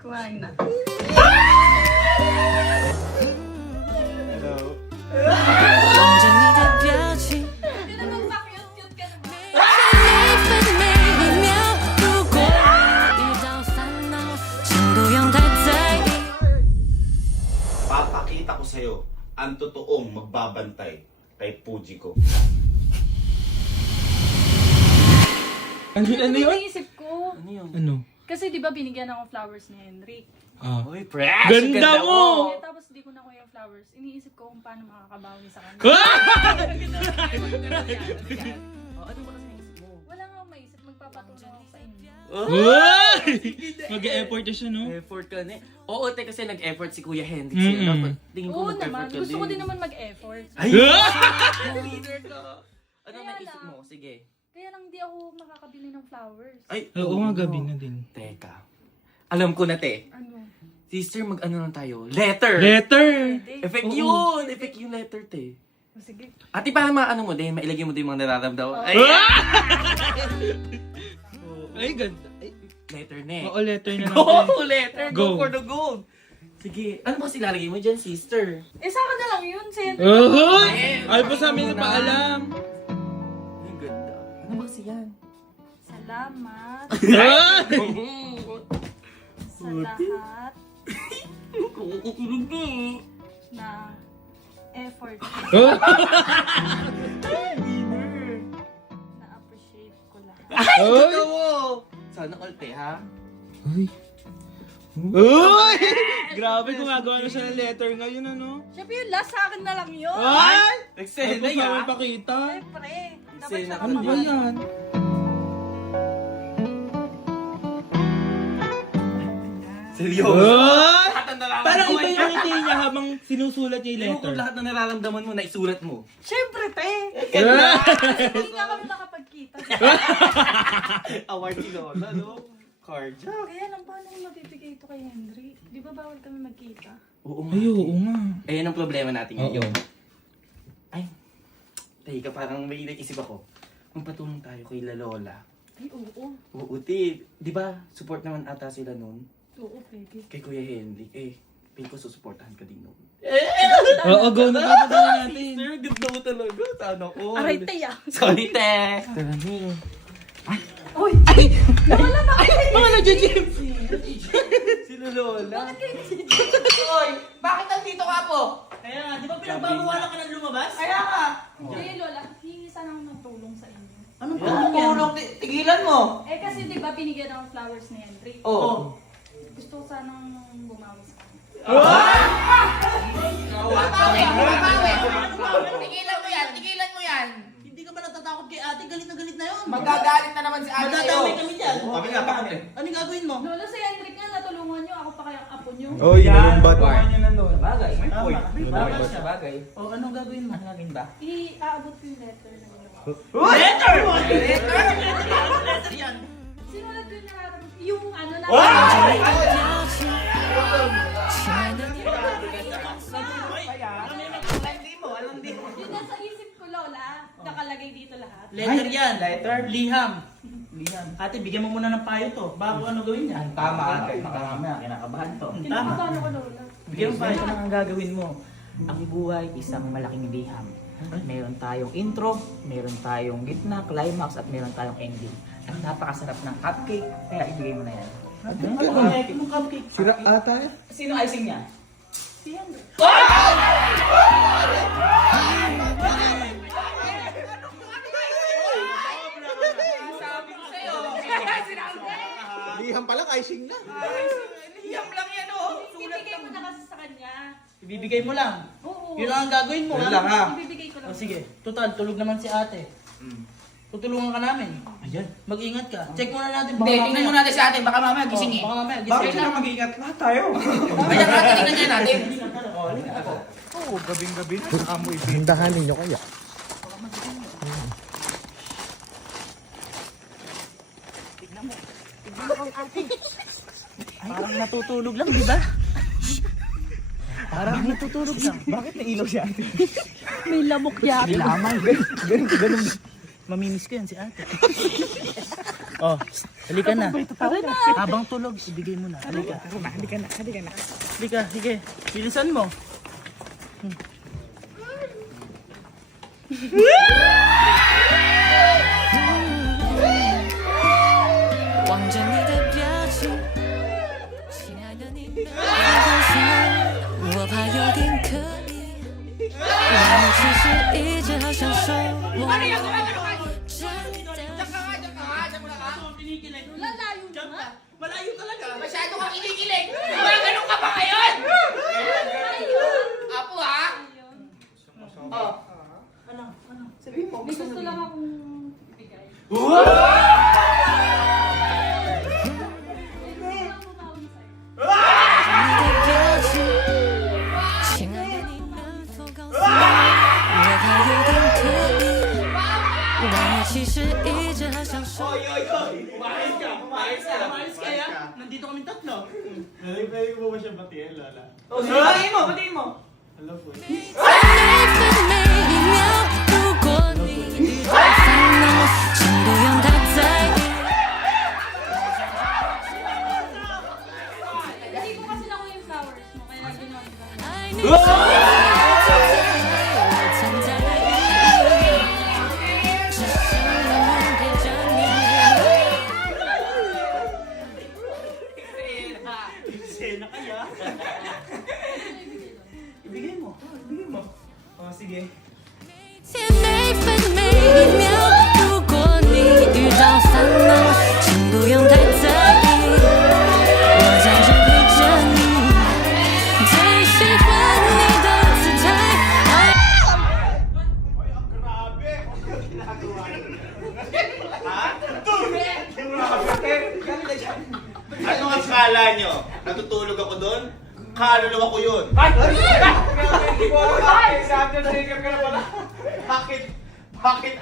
Kumain na. Hello. Papakita ko sa'yo ang totoong magbabantay kay Puji ko. Ano yun? Iniisip ko. Ano yun? Ano? Kasi di ba binigyan ako flowers ni Henry. Ah. Uy, fresh! Ganda mo! Eh, tapos di ko na kuha yung flowers. Iniisip ko kung paano makakabawi sa kanya. Ano ba kasi naisip mo? Wala nga akong maisip. Magpapatulong ako sa inyo. Uy! Mag-e-effort na siya, no? Effort ka na eh. Oo, te, kasi nag-effort si Kuya Hendrix. Mm-mm. Dapat tingin ko Oo nag-effort naman. ka Gusto ko din naman mag-effort. Ay! Leader ka! Ano Kaya naisip lang. mo? Sige. Kaya lang di ako makakabili ng flowers. Ay, Oo nga, gabi na din. Teka. Alam ko na, te. Ano? Sister, mag-ano lang tayo? Letter! Letter! Pwede. Effect Oo. yun! Effect yung letter, te. O, sige. Ate, parang maano mo din, mailagay mo din mga nararamdaman. Ay! Ay, ganda. Ay, Letter na eh. oo, letter na Go! natin. Letter! Go Go. for the gold! Sige, ano ba ilalagay mo dyan, sister? Eh, sa akin na lang yun. Si Henry. Uy! Ay po sa amin na paalam. Ang ganda. Ano ba kasi yan? Salamat Ay! sa lahat Kukulog na eh. ng effort Oh! na appreciate ko lahat. Ay! Uy! Totoo! Sana all, te, ha? Uy! Uy! Grabe, gumagawa na siya ng letter ngayon, ano? Siyempre yung last sa akin na lang yun. Ay! Ay Nagsena po sa amin yan. pakita. Siyempre. Dapat Sena siya ka Ano ba kapag- yan? Seryoso? Uy! Lahat ng nararamdaman Parang iba yung ngiti niya habang sinusulat niya yung Ewan ko letter. lahat ng nararamdaman mo, naisulat mo. Siyempre, te. Ah! Hindi nga kami nakapagkita. Award si Lola, no? Cardia. Kaya lang, paano ko mabibigay ito kay Henry? Di ba bawal kami magkita? Oo nga. Ay, oo nga. Ayan ang problema natin Oo. ngayon. Ay, teka, parang may isip ako. Magpatulong tayo kay La Lola. Ay, oo. Oo, te. Di ba, support naman ata sila nun Oo, pwede. kay Kuya Henry. Eh, pin ko susuportahan ka din nun. Oo, go na natin. Sir, ganda mo talaga. Sana ko. Aray, te, ah. Sorry, te. Sorry. Uy! Wala na kayo. Mga nag-gym! Si La Lola. Hoy, bakit nandito ka po? Kaya nga, di ba pinagbabawalan ka ng lumabas? Kaya nga. Hindi, Lola. Hingi sana ako ng tulong sa inyo. Anong tulong? Tigilan mo. Eh, kasi di ba binigyan ako ng flowers ni Henry? Oo. Gusto ko sanang bumawi sa kanya. Tigilan mo yan, tigilan mo yan. Hindi ka ba natatakot kay ate? Galit na yun. Magagalit na naman si ate Madadamay sa'yo. kami dyan. Kami nga, bakit eh? Anong gagawin mo? Lola, si Henry nga, natulungan niyo. Ako pa kayang apo niyo. Oh, nalumbat. Bagay. Tama. Bagay siya, bagay. O, anong gagawin mo? Ano gagawin ba? I-aabot ko yung letter na ginawa. Letter! Sinulat ko yung nararamdaman. Yung ano na... Yung nasa isip ko, Lola. Nakalagay dito lahat. Letter yan. Letter? Liham. Ate, bigyan mo muna ng payo to. Bago ano gawin niya. Tama ate. Baka mamaya kinakabahan to. Tama. Tinapagano ko, Lola. Bigyan mo payo. Ito ang gagawin mo. Ang buhay isang malaking liham. Meron tayong intro, meron tayong gitna, climax, at meron tayong ending. At napakasarap ng cupcake, kaya ibigay mo na yan. Anong cupcake? Sira ata eh. Sino icing niya? Si Henry. Liham pala, icing na. Liham lang yan oh. Ibibigay ko na kasi sa kanya. Ibibigay mo lang. Oo. Yun lang ang gagawin mo. Yun lang, ha? Ibibigay ko lang. O sige, total, tulog naman si ate. Tutulungan ka namin. Ayan. Mag-ingat ka. Check muna natin. Hindi, tingnan muna natin si ate, baka mamaya gising eh. Baka mamaya gising. sila mag-ingat lahat tayo? Kaya ate, tingnan niya natin. Oo, gabing-gabi na. Amoy. Hindahan ninyo kaya. Parang natutulog lang, di ba? Parang natutulog lang. Bakit nailaw si ate? May lamok yata. Lamang. Ganun. Mamimis ko yan si ate. Oh, halika na. Habang tulog, ibigay mo na. Halika. Halika na. Halika, sige. Bilisan mo. Lalayo na. Malayo talaga. Masyado kang kinikilig! Gumagano ka ba ngayon? Apo ha? Oh. May gusto lang akong ibigay. Umayos ka ya? Nandito kami tatlo. Pwede ko ba siya batiin, Lola? Batiin mo. Hello po. Hindi ko kasi nakuha yung flowers mo, kaya ginawa ko. Sena kaya? Ibigay mo. Oh, sige. 天内分每一秒，如果你遇到烦恼，请不用太在意，我在这陪着你，最喜欢你的姿态。 Ano ang skala nyo? Natutulog ako doon? Kaluluwa ko yun. Bakit? Bakit?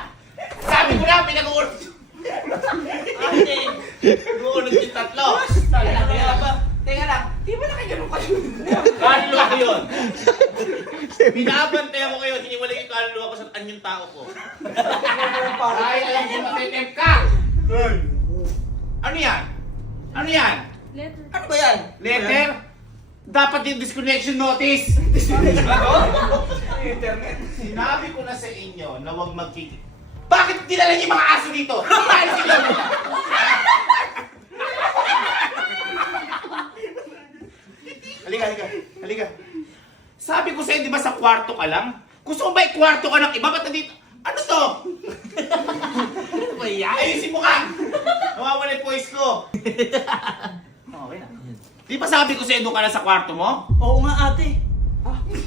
Sabi ko na, pinag-uulog. Pinag-uulog yung tatlo. Teka lang, di ba nakaganon kayo? Kaluluwa ko yun. Binabantay ako kayo. Hiniwalay yung kaluluwa ko sa anyong tao ko. Ay, alam ko matitemp ka! Ano yan? Ano yan? Letter. Ano ba yan? Letter? Dapat yung disconnection notice. Internet. Sinabi ko na sa inyo na huwag magkikip. Bakit dinala niyo yung mga aso dito? Dahil sila nila. Halika. Sabi ko sa'yo, di ba sa kwarto ka lang? Gusto mo ba kwarto ka ng iba? Ba't nandito? Ano to? Ano ba yan? Ayusin mo ka! Nawawala yung voice ko. Okay na. Di ba sabi ko sa'yo, doon ka na sa kwarto mo? Oo nga ate.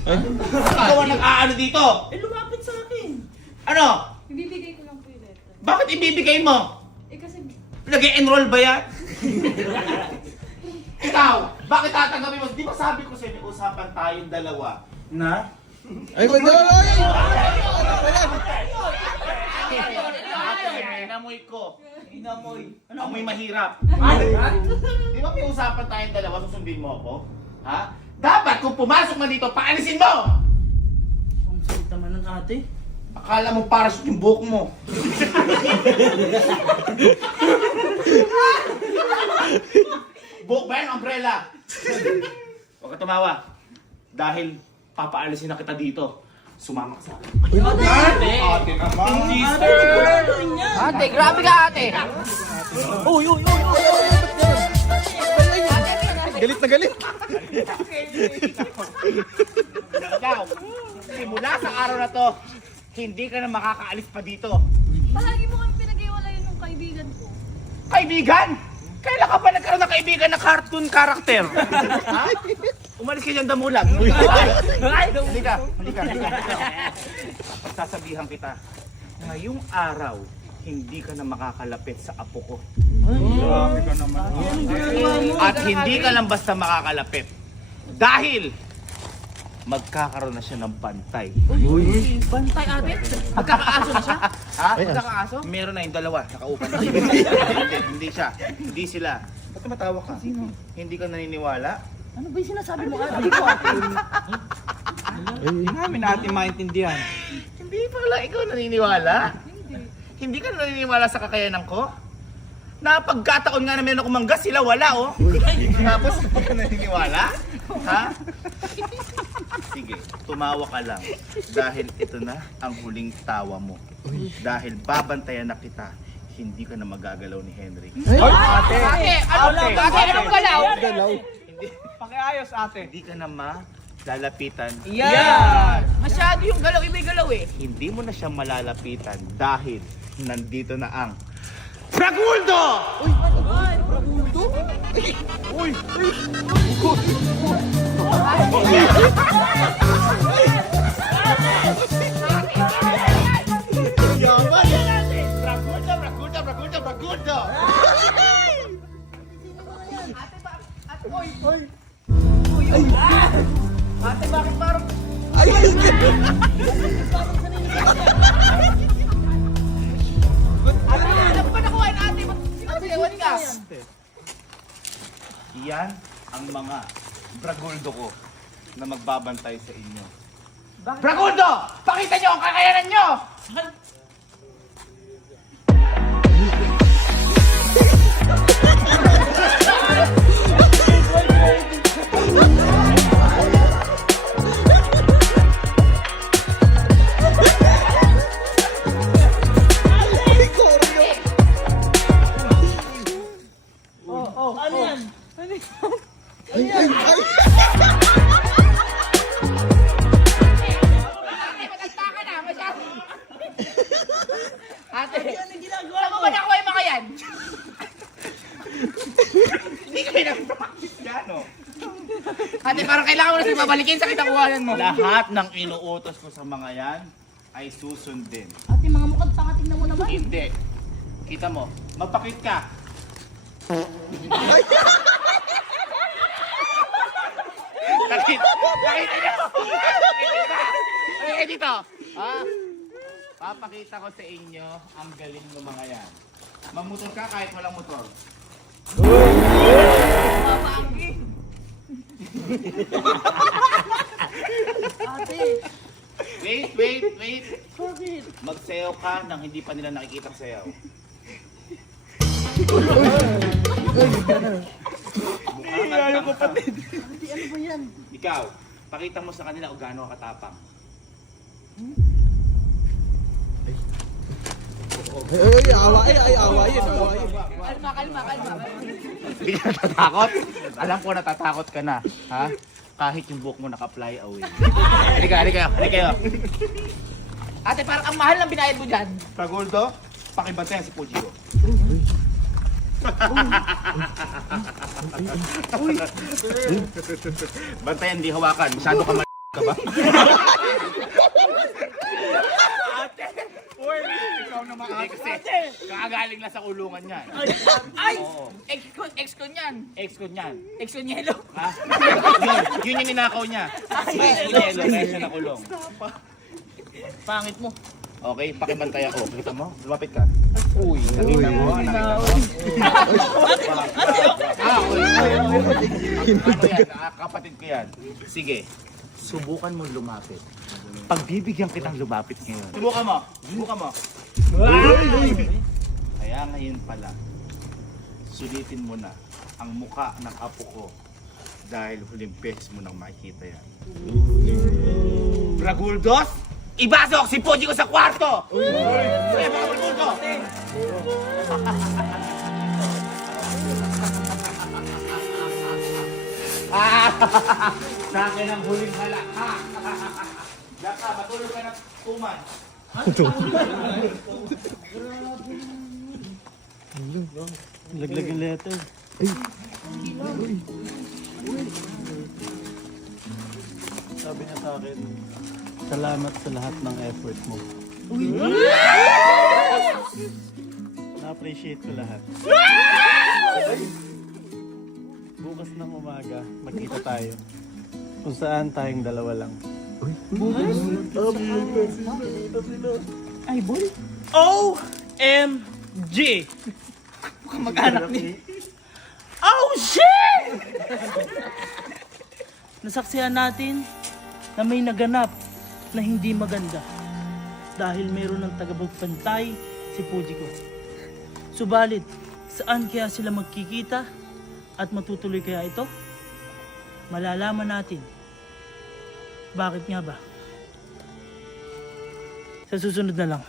Ikaw ang nag-aano dito? Lumapit sa akin. Ano? Ibibigay ko lang po yung letter. Bakit ibibigay mo? Kasi Nag-e-enroll ba yan? Ikaw, bakit tatanggapin mo? Di ba sabi ko sa'yo, may usapan tayong dalawa na? Ay, magdala! Inamoy ko. Inamoy. Amoy mahirap. Di ba may usapan tayong dalawa, susundin mo ako? Ha? Dapat kung pumasok man dito, paalisin mo! Ang sakit naman ng ate. Akala mo parachute yung buhok mo. Buhok ba yan? Umbrella? Huwag ka tumawa. Dahil papaalisin na kita dito. Sumama ka sa akin. Ate naman. Ate, grabe ka ate! Uy! Galit na galit! Ikaw, simula sa araw na to, hindi ka na makakaalis pa dito. palagi mo kami pinag-iwalayan ng kaibigan ko. Kaibigan! Kailan ka ba nagkaroon ng kaibigan na cartoon character? Ha? Umalis ka dyan, damulag. Halika. Pagsasabihan kita, ngayong araw, hindi ka na makakalapit sa apo ko. Grabe ka naman. At hindi ka lang basta makakalapit. Dahil magkakaroon na siya ng bantay. Bantay ate? Magkakaaso na siya? Ha? Magkakaaso? Meron na yung dalawa, nakaupan. Hindi siya. Hindi sila. Ba't matawa ka? Sino? Hindi ka naniniwala? Ano ba yung sinasabi mo ate? Hindi ko ate. Hindi namin natin maintindihan. Hindi pala ikaw naniniwala? Hindi ka naniniwala sa kakayanan ko? Napagkataon nga na meron akong manggas, sila wala oh. Tapos hindi ka naniniwala? Ha? Sige, tumawa ka lang. Dahil ito na ang huling tawa mo. Dahil babantayan na kita, hindi ka na magagalaw ni Henry. Ate, anong galaw? Pakiayos, ate. Hindi ka na malalapitan. Yan! Masyado yung galaw, ibig galaw eh. Hindi mo na siya malalapitan dahil nandito na ang Fraguldo! Fraguldo! Ate, bakit parang... Ate, ano ba nakuha yung ate? Ba't sinasayawan ka? Yan ang mga Braguldo ko na magbabantay sa inyo. Braguldo! Pakita nyo ang kakayanan nyo! Ate, matanda ka na, masyado. Ate, saan mo ba nakuha yung mga yan? Hindi kami nag-practice yan, no? Ate, parang kailangan mo na siya babalikin sa kitakuhanan mo. Lahat ng inuutos ko sa mga yan ay susundin. Ate, mga mukhang tanga, tingnan mo naman. Hindi. Kita mo, magpakit ka. Nakita niyo? Halika dito. Ha? Papakita ko sa inyo ang galing ng mga yan. Magmotor ka kahit walang motor. Wait. Magsayaw ka nang hindi pa nila nakikita sayaw. Ayaw kapatid. Ano ba yan? Ikaw, pakita mo sa kanila kung gaano ka katapang. Kalma. Hindi ka natatakot? Alam ko natatakot ka na. Ha? Kahit yung buhok mo naka-fly away. Halika kayo. Ate, parang ang mahal ng binayad mo dyan. Fraguldo, pakibantayan si Pujiro. Bantayan, di hawakan. Masyado ka ka ba? Ikaw naman, Hindi kasi, kakagaling lang sa kulungan yan. Ay! Oo. Ex ko niyan. Ex ko niyan. Ex ko nielo. Ha? Yun yung ninakaw niya. Yelo, kaya siya nakulong. pangit mo. Okay, pakibantay ako. Kita mo? Lumapit ka. Uy, nakita mo? Kapatid ko yan. Sige, subukan mo lumapit. Pagbibigyan kitang lumapit ngayon. Subukan mo. Kaya ngayon pala, sulitin mo na ang muka ng apo ko dahil huling beses mo nang makikita yan. Braguldos, ibasok si Poji ko sa kwarto! Kaya mga Braguldo! Sa akin ang huling hala. Diyan ka, matulog ka na tuman. Laglag yung letter. Sabi niya sa akin, salamat sa lahat ng effort mo. Na-appreciate ko lahat. Bukas ng umaga, magkita tayo. Kung saan tayong dalawa lang. OMG! Mukhang mag-anak ni... Oh shit! Nasaksihan natin na may naganap na hindi maganda dahil mayroon ng tagapagpantay si Puji ko. Subalit, Saan kaya sila magkikita at matutuloy kaya ito? Malalaman natin. Bakit nga ba? Sa susunod na lang.